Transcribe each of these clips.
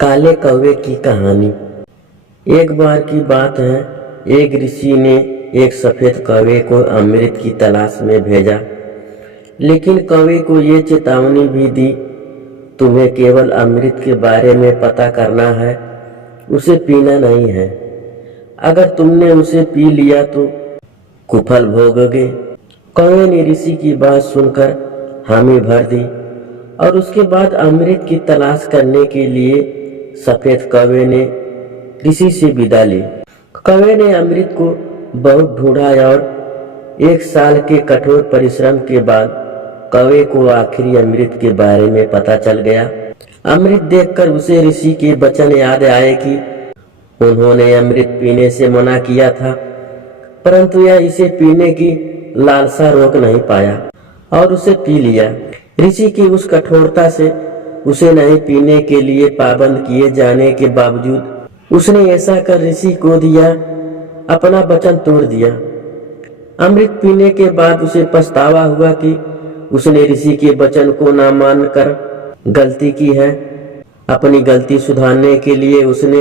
काले कौवे की कहानी। एक बार की बात है, एक ऋषि ने एक सफेद कौवे को अमृत की तलाश में भेजा, लेकिन कौवे को ये चेतावनी भी दी, तुम्हें केवल अमृत के बारे में पता करना है, उसे पीना नहीं है। अगर तुमने उसे पी लिया तो कुफल भोगोगे। कौवे ने ऋषि की बात सुनकर हामी भर दी और उसके बाद अमृत की तलाश करने के लिए सफेद कौवे ने ऋषि से विदा ली। कौवे ने अमृत को बहुत ढूंढा और 1 साल के कठोर परिश्रम के बाद कौवे को आखिरी अमृत के बारे में पता चल गया। अमृत देखकर उसे ऋषि के वचन याद आए कि उन्होंने अमृत पीने से मना किया था, परंतु यह इसे पीने की लालसा रोक नहीं पाया और उसे पी लिया। ऋषि की उस कठोरता से उसे नहीं पीने के लिए पाबंद किए जाने के बावजूद उसने ऐसा कर ऋषि को दिया अपना वचन तोड़ दिया। अमृत पीने के बाद उसे पछतावा हुआ कि उसने ऋषि के वचन को न मानकर गलती की है। अपनी गलती सुधारने के लिए उसने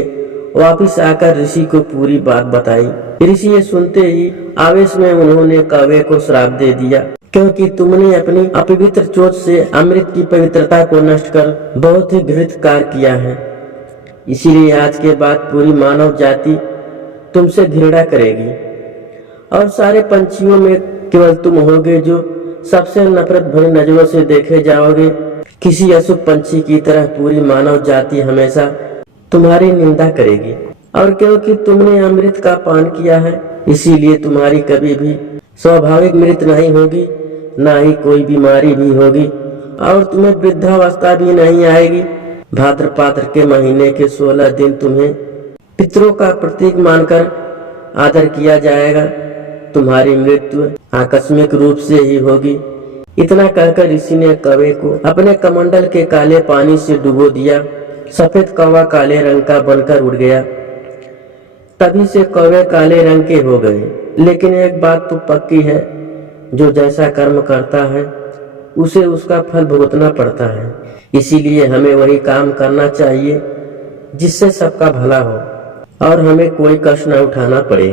वापस आकर ऋषि को पूरी बात बताई। ऋषि ये सुनते ही आवेश में उन्होंने कौवे को श्राप दे दिया, क्योंकि तुमने अपनी अपवित्र चोट से अमृत की पवित्रता को नष्ट कर बहुत ही घृणित कार्य किया है। इसीलिए आज के बाद पूरी मानव जाति तुमसे घृणा करेगी और सारे पंछियों में केवल तुम होगे जो सबसे नफरत भरी नजरों से देखे जाओगे। किसी अशुभ पंछी की तरह पूरी मानव जाति हमेशा तुम्हारी निंदा करेगी, और क्योंकि तुमने अमृत का पान किया है इसीलिए तुम्हारी कभी भी स्वाभाविक मृत्यु नहीं होगी, ना ही कोई बीमारी भी होगी, और तुम्हें वृद्धावस्था भी नहीं आएगी। भाद्रपद के महीने के 16 दिन तुम्हें पितरों का प्रतीक मानकर आदर किया जाएगा। तुम्हारी मृत्यु आकस्मिक रूप से ही होगी। इतना कहकर ऋषि ने कौवे को अपने कमंडल के काले पानी से डुबो दिया। सफेद कौवा काले रंग का बनकर उड़ गया। तभी से कौवे काले रंग के हो गए। लेकिन एक बात तो पक्की है, जो जैसा कर्म करता है उसे उसका फल भुगतना पड़ता है। इसीलिए हमें वही काम करना चाहिए जिससे सबका भला हो और हमें कोई कष्ट न उठाना पड़े।